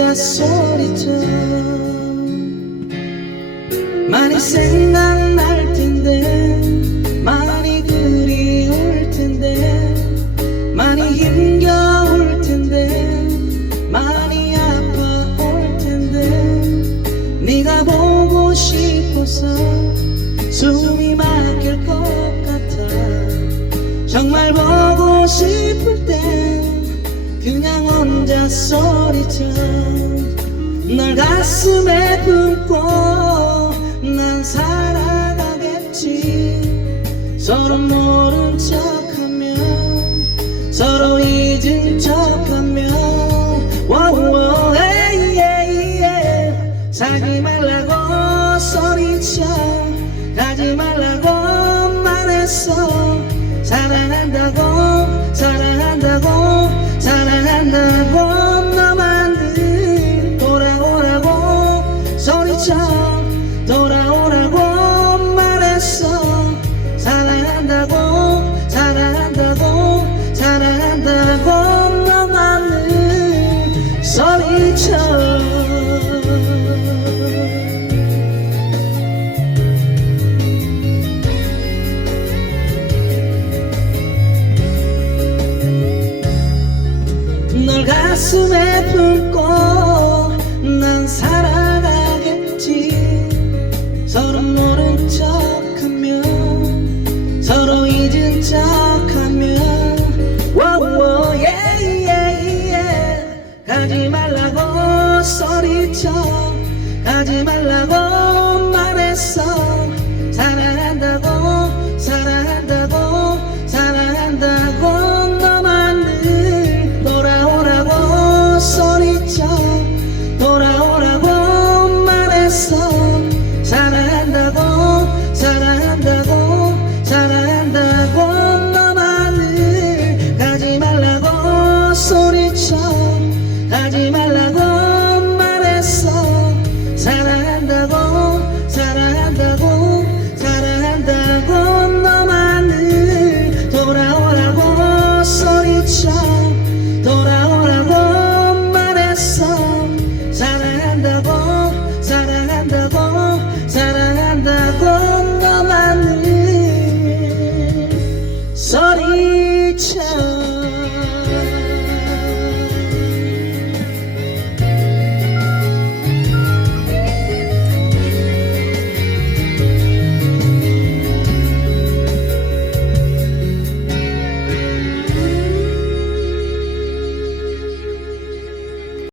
혼자 소리쳐 많이 생각날 텐데 많이 그리울 텐데 많이 힘겨울 텐데 많이 아파올 텐데 네가 보고 싶어서 숨이 막힐 것 같아. 정말 보고 땐 그냥 혼자 소리쳐 널 가슴에 품고 난 살아가겠지. 서로 모른 척하면 서로 잊은 척하면 에이 에이 살지 말라고 소리쳐 가지 말라고 말했어. 사랑한다고 가슴에 품고 난 살아가겠지. 서로 모른 척하면 서로 잊은 척하면. 워워 예예예 가지 말라고 소리쳐 가지 말라고 말했어 child.